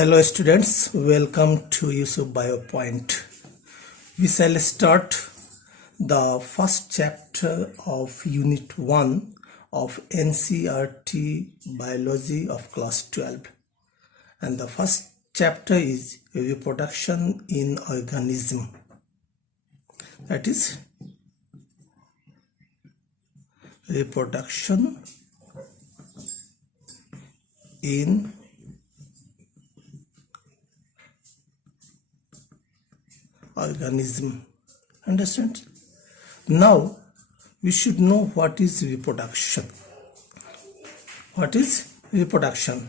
Hello students, welcome to Yusuf BioPoint. We shall start the first chapter of Unit 1 of NCERT Biology of Class 12. And the first chapter is Reproduction in Organism. That is Reproduction in organism. Understand? Now we should know what is reproduction. What is reproduction?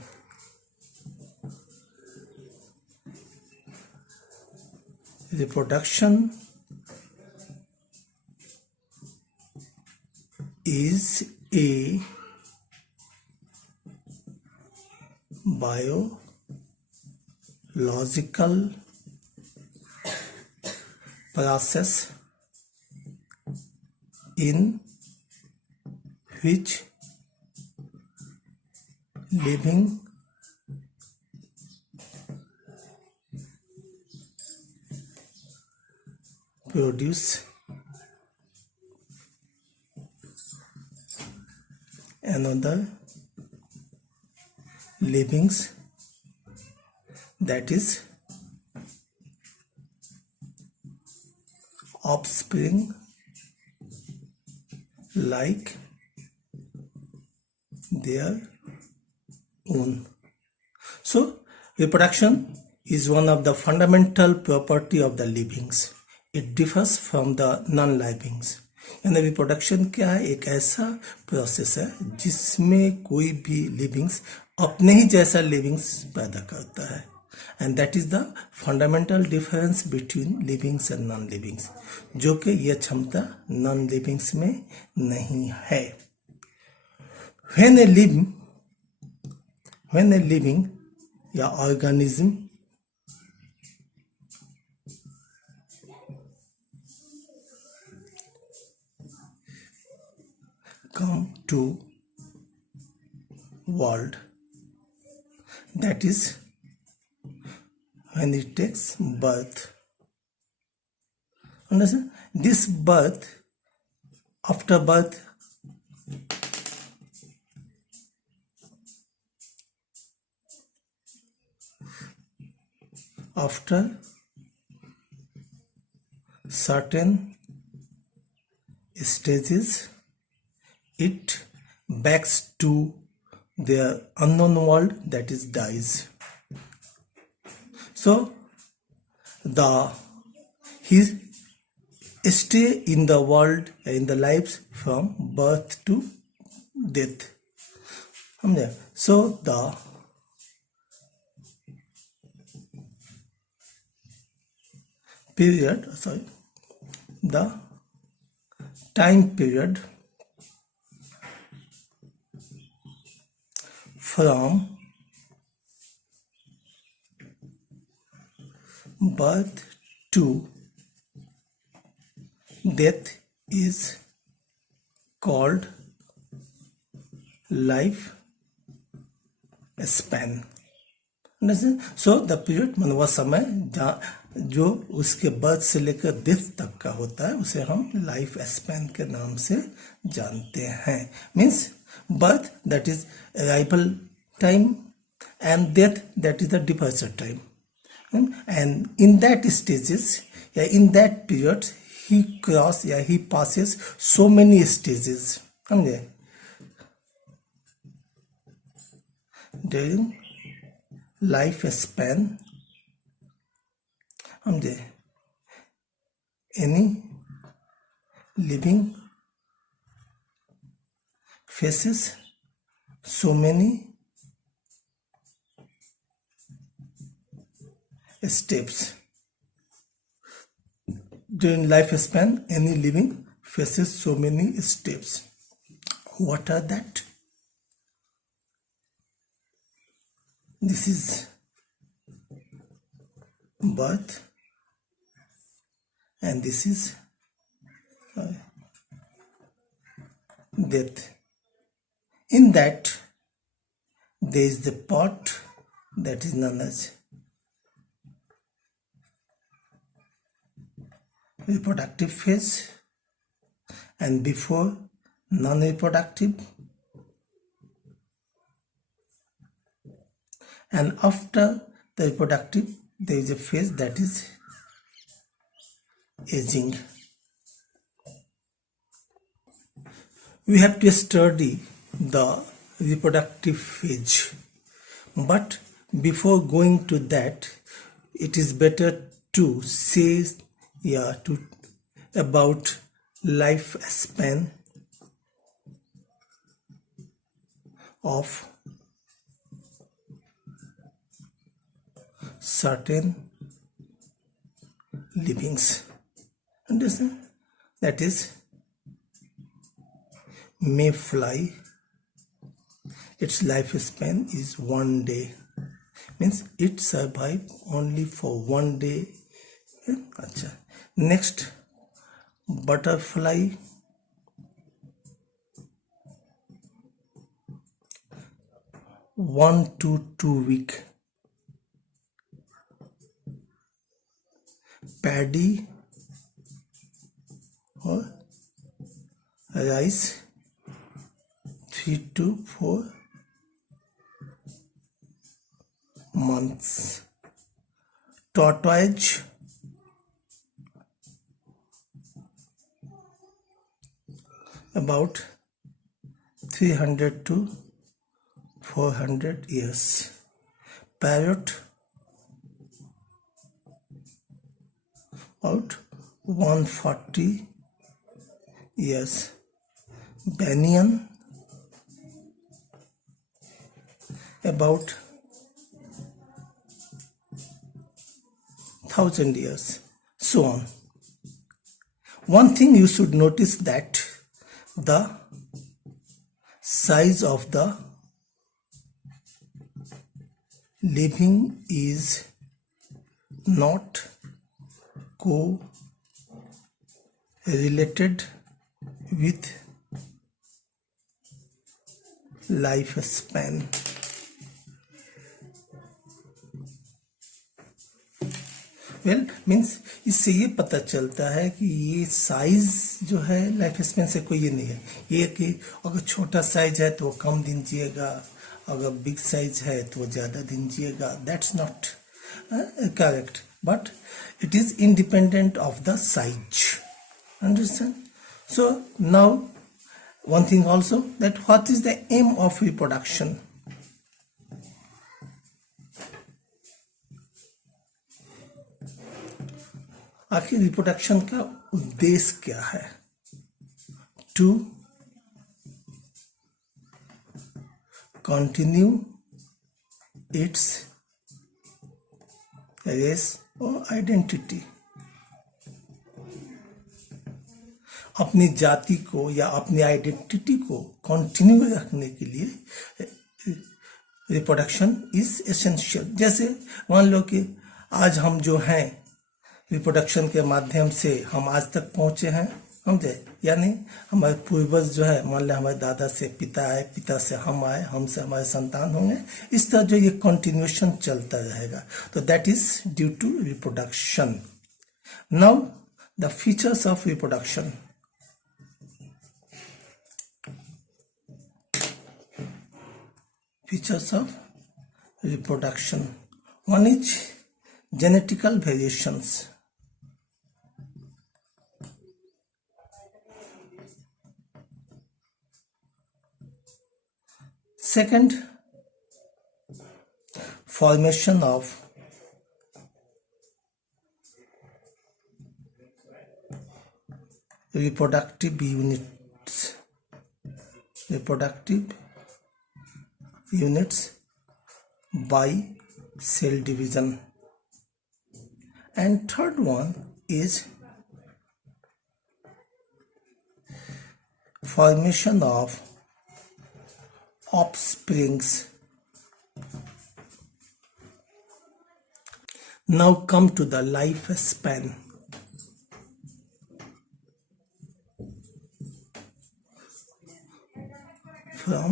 Reproduction is a biological process in which living produce another livings, that is offspring like their own. So reproduction is one of the fundamental property of the livings. It differs from the non-livings. यानी reproduction क्या है? एक ऐसा process है जिसमें कोई भी livings अपने ही जैसा लिविंग्स पैदा करता है, and that is the fundamental difference between livings and non-livings, जो कि यह क्षमता non-livings में नहीं है. When a living या organism come to world, that is when it takes birth. Understand? This birth, after birth, after certain stages, it backs to their unknown world, that is dies. So he stay in the world, in the lives from birth to death. So the time period from birth to death is called life span. So the period मतलब वह समय जो उसके birth से लेकर death तक का होता है उसे हम लाइफ स्पैन के नाम से जानते हैं. Means birth, that is arrival time, and death, that is the departure time. And in that stages, in that period, he passes so many stages. During life span, any living faces so many steps. During lifespan, any living faces so many steps. What are that? This is birth, and this is death. In that there is the part that is known as reproductive phase, and before non-reproductive, and after the reproductive there is a phase that is aging. We have to study the reproductive phase, but before going to that, it is better to say about lifespan of certain livings. Understand? That is, mayfly, its lifespan is 1 day, means it survived only for 1 day. Next, butterfly, 1 to 2 week. Paddy or rice, 3 to 4 months. Tortoise, about 300 to 400 years. Parrot, about 140 years. Banyan, about 1000 years, so on. One thing you should notice, that the size of the living is not co-related with lifespan. Well means इससे ये पता चलता है कि ये size जो है life span से कोई ये नहीं है। ये कि अगर छोटा साइज है तो वो कम दिन जिएगा, अगर बिग साइज है तो वो ज़्यादा दिन जिएगा। That's not correct, but it is independent of the size. Understand? So now one thing also, that what is the aim of reproduction? आखिर रिप्रोडक्शन का उद्देश्य क्या है? To continue its race और आइडेंटिटी, अपनी जाति को या अपनी आइडेंटिटी को कंटिन्यू रखने के लिए रिप्रोडक्शन इज एसेंशियल। जैसे मान लो कि आज हम जो हैं रिप्रोडक्शन के माध्यम से हम आज तक पहुंचे हैं, समझे? यानी हमारे पूर्वज जो है, मान लें हमारे दादा से पिता आए, पिता से हम आए, हमसे हमारे संतान होंगे, इस तरह जो ये कंटिन्यूएशन चलता रहेगा। तो that is due to reproduction. Now the features of reproduction. Features of reproduction, one is genetical variations. Second, formation of reproductive units by cell division. And third one is formation of offsprings. Now come to the lifespan. From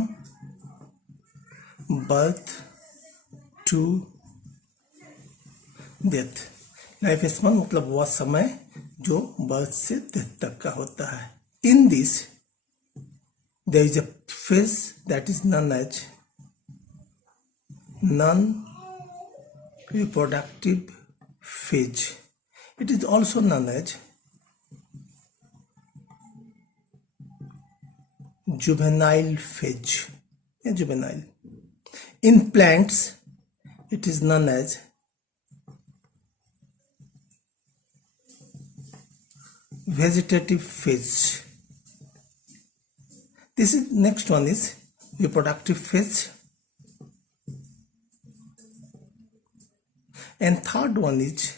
birth to death. Life span मतलब वह समय जो birth से death तक का होता है. In this there is a phase that is known as non-reproductive phase. It is also known as juvenile phase. Juvenile. In plants, it is known as vegetative phase. This is next one is reproductive phase, and third one is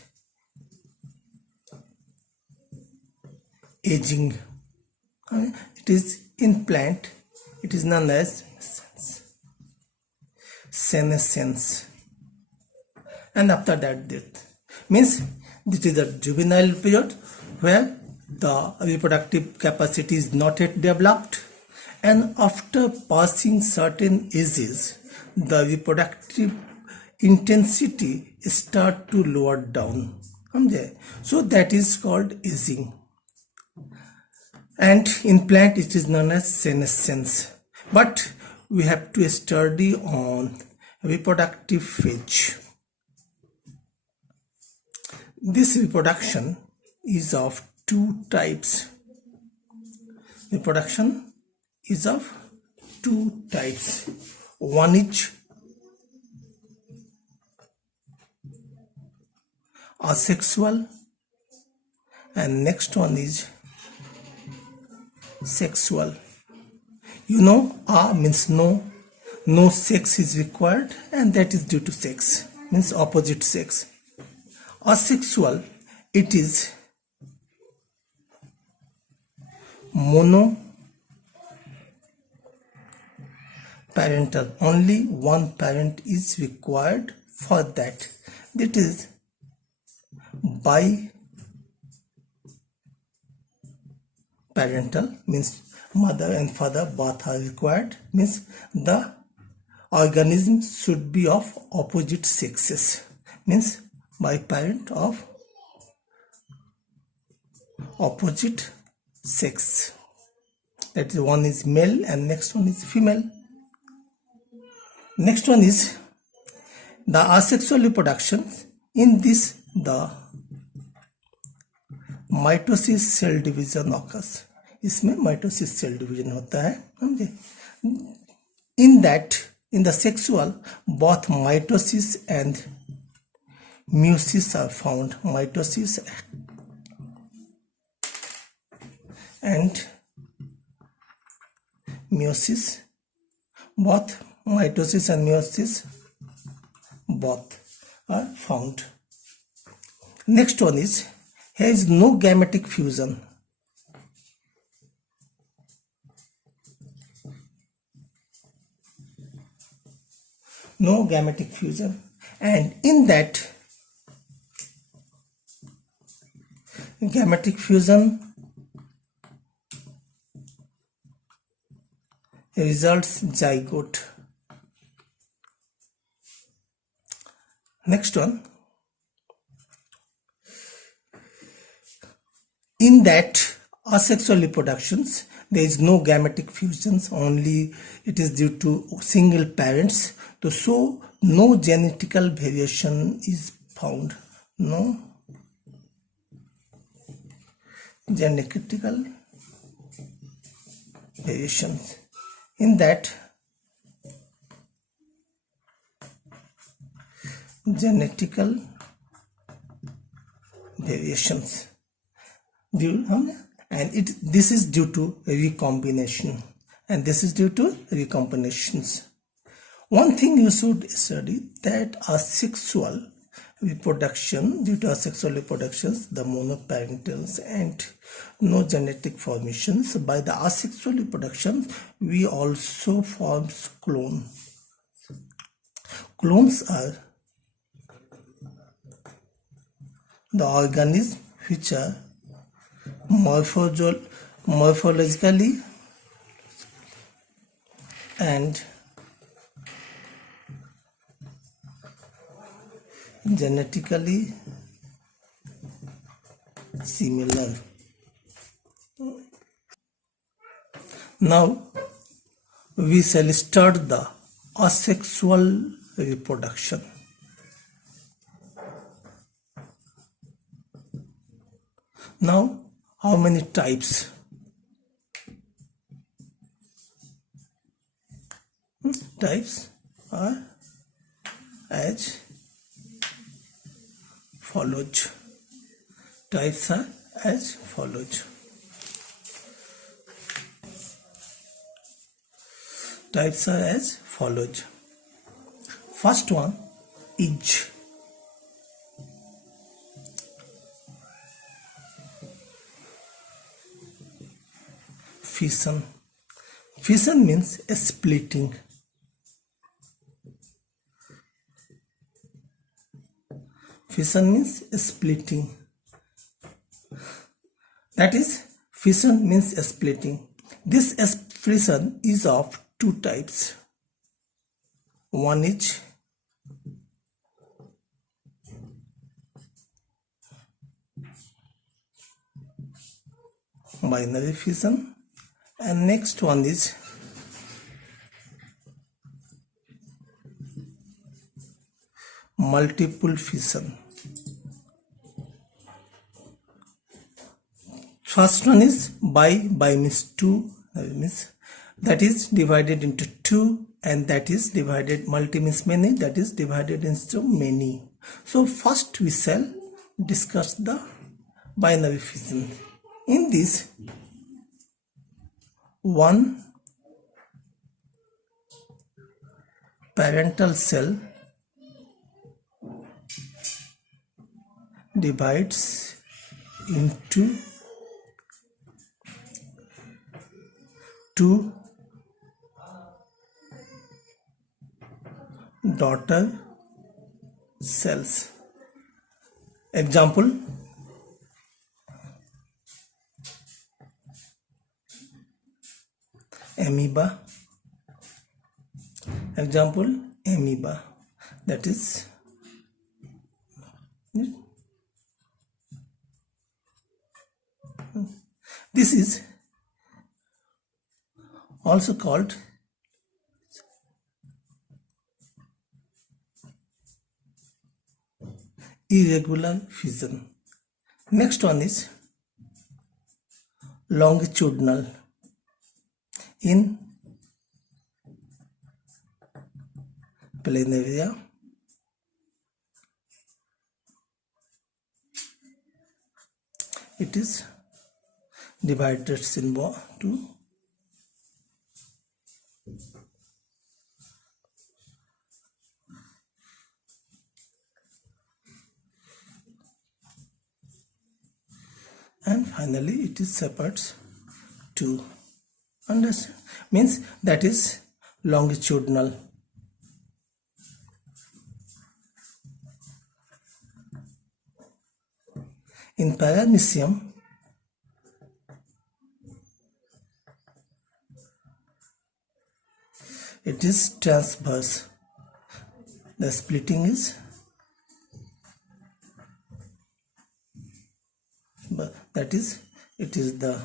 aging. It is in plant, it is known as senescence, and after that death. Means this is a juvenile period where the reproductive capacity is not yet developed, and after passing certain ages the reproductive intensity start to lower down. So that is called aging, and in plant it is known as senescence. But we have to study on reproductive phase. This reproduction is of two types. Reproduction is of two types. One is asexual, and next one is sexual. You know, a means no, no sex is required, and that is due to sex, means opposite sex. Asexual, it is monoparental, only one parent is required for that. That is biparental, means mother and father both are required, means the organism should be of opposite sexes, means biparent of opposite sex. That is, one is male and next one is female. Next one is the asexual reproduction. In this the mitosis cell division occurs, इसमें mitosis cell division होता है, समझे. In that, in the sexual both mitosis and meiosis are found. Mitosis and meiosis, both mitosis and meiosis both are found. Next one is, here is no gametic fusion. No gametic fusion, and in that gametic fusion results zygote. Next one, in that asexual reproductions there is no gametic fusions, only it is due to single parents, so no genetical variation is found. No genetical variations. In that genetical variations and this is due to recombination, and this is due to recombinations. One thing you should study, that asexual reproduction, due to asexual reproductions, the monoparentals and no genetic formations. By the asexual reproduction we also form clones. Clones are the organisms which are morphologically and genetically similar. Now we shall start the asexual reproduction. Now, how many types? Types are as follows. Types are as follows. Types are as follows. First one is fission. Fission means a splitting. Fission means a splitting. That is, fission means a splitting. This fission is of two types. One is binary fission, and next one is multiple fission. First one is by means two, that is divided into two, and that is divided, multi means many, that is divided into many. So first we shall discuss the binary fission. In this, one parental cell divides into two daughter cells. Example, amoeba. Example, amoeba. That is this is also called irregular fission. Next one is longitudinal. In planaria, it is divided into two. And finally it is separates two. Understand? Means that is longitudinal. In paramecium, it is transverse. The splitting is, but that is, it is the,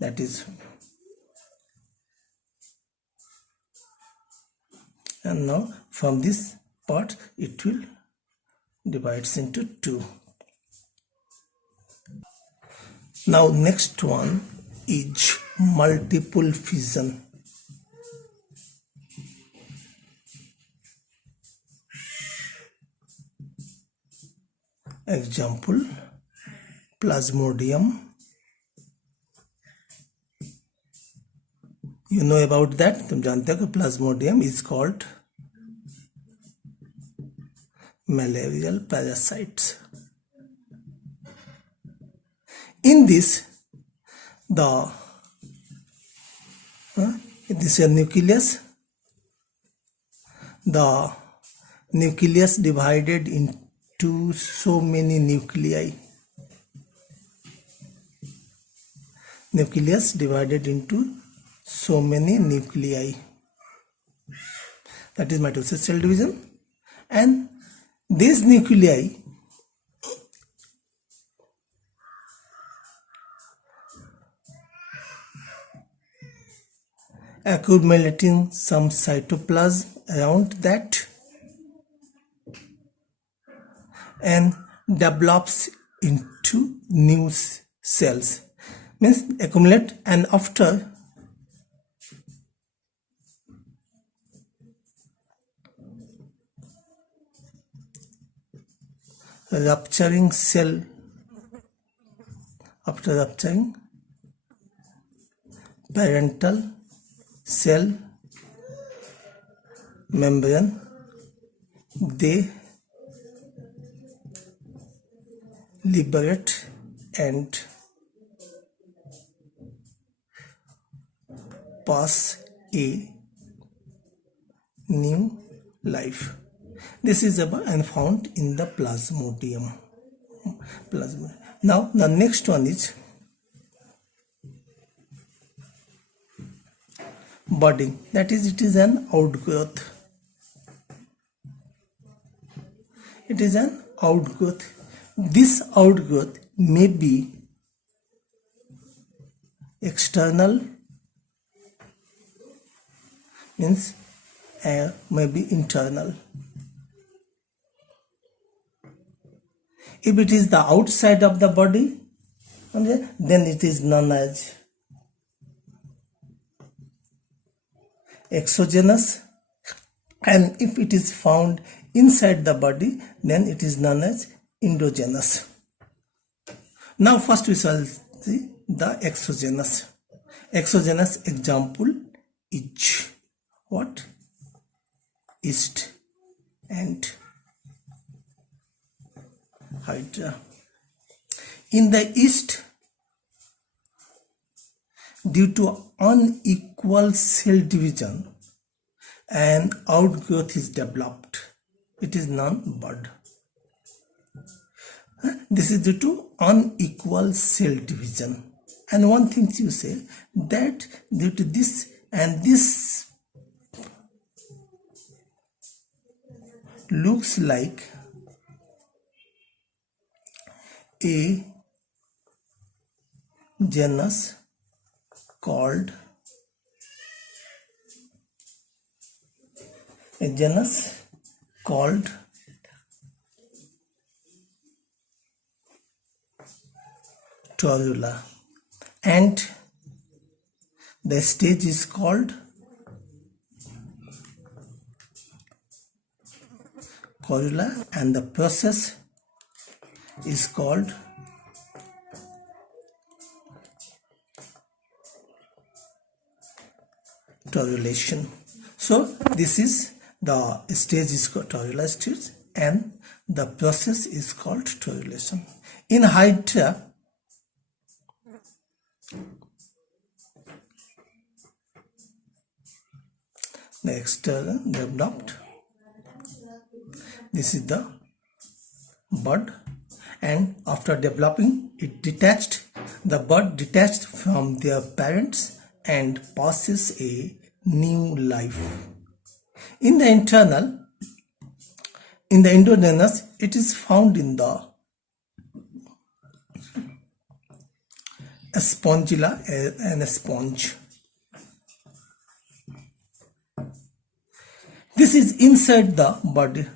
that is, and now from this part it will divides into two. Now next one is multiple fission. Example, plasmodium. You know about that, तुम जानते हो कि plasmodium is called malarial parasites. In this, this is a nucleus. The nucleus divided into so many nuclei. Nucleus divided into so many nuclei. That is mitosis, cell division. And these nuclei accumulating some cytoplasm around that and develops into new cells. Means accumulate, and after rupturing cell, after rupturing parental cell membrane, they liberate and pass a new life. This is about and found in the plasmodium. Now the next one is budding. That is, it is an outgrowth. It is an outgrowth. This outgrowth may be external, means may be internal. If it is the outside of the body, then it is known as exogenous, and if it is found inside the body, then it is known as endogenous. Now first we shall see the exogenous. Exogenous example is what? Yeast and Hydra. In the yeast, due to unequal cell division, an outgrowth is developed. It is non-bud. This is due to unequal cell division. And one thing you say that due to this and this looks like a genus called Torula, and the stage is called Torula, and the process is called torulation. So this is the stage is called Torula stage, and the process is called torulation. In Hydra, the external developed. This is the bud, and after developing it detached, the bud detached from their parents and passes a new life. In the internal, in the endogenous, it is found in the spongilla and a sponge. This is inside the body.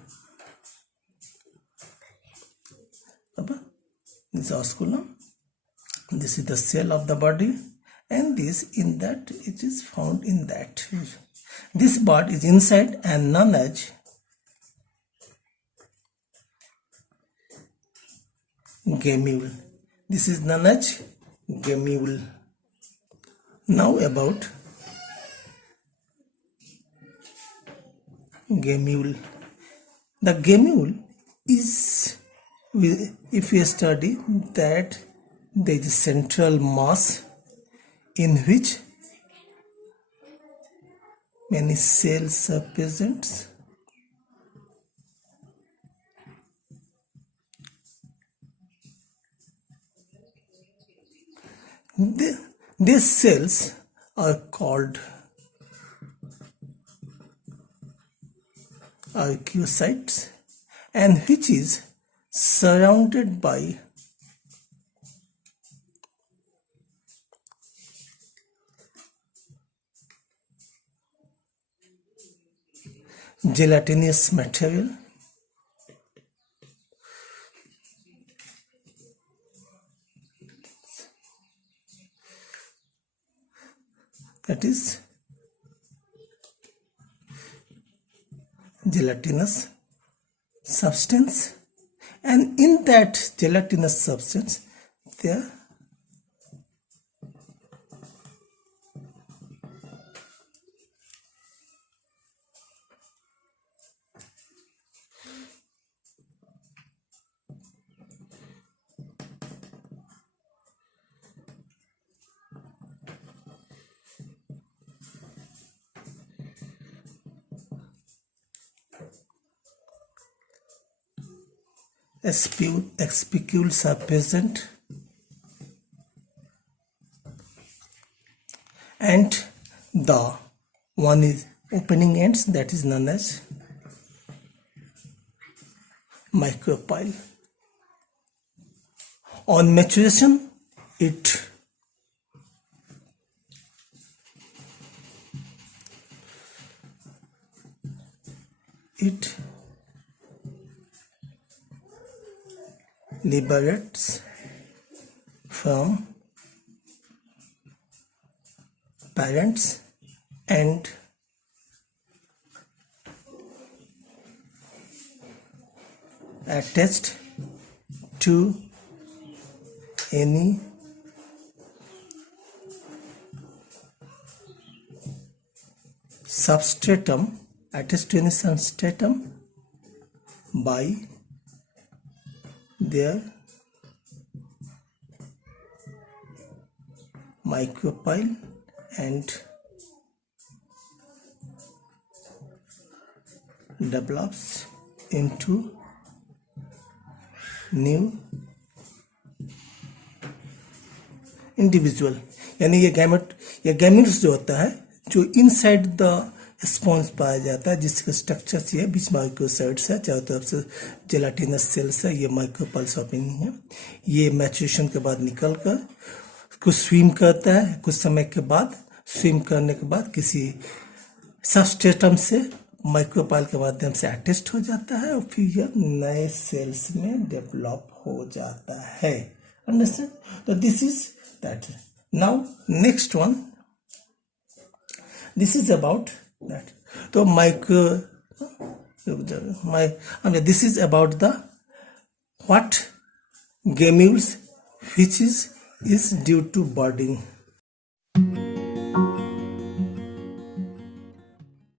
This is osculum. This is the cell of the body, and this in that it is found in that. This bud is inside and known as gemule. This is known as gemule. Now about gemule. The gemule is, if we study that there is a central mass in which many cells are present. These cells are called arcuocytes, and which is surrounded by gelatinous material, that is gelatinous substance, and in that gelatinous substance there spicules are present, and the one is opening ends, that is known as micropyle. On maturation, it liberates from parents and attached to any substratum, by their micropyle and develops into new individual. यानी ये gametes जो होता है जो inside the sponge पाया जाता है, जिसका स्ट्रक्चर ये बीच माइक्रोसाइट्स है, चारों तरफ से जेलाटिनस सेल्स है, ये माइक्रोपल्स ओपनिंग है। ये मैचुरेशन के बाद निकल कर कुछ स्विम करता है, कुछ समय के बाद स्विम करने के बाद किसी सबस्ट्रेटम से माइक्रोपाइल के माध्यम से अटैच्ड हो जाता है और फिर यह नए सेल्स में डेवलप हो जाता है। अंडरस्टैंड? तो this is that. Now next one, this is about that. तो this is about the what gemmules which is due to budding.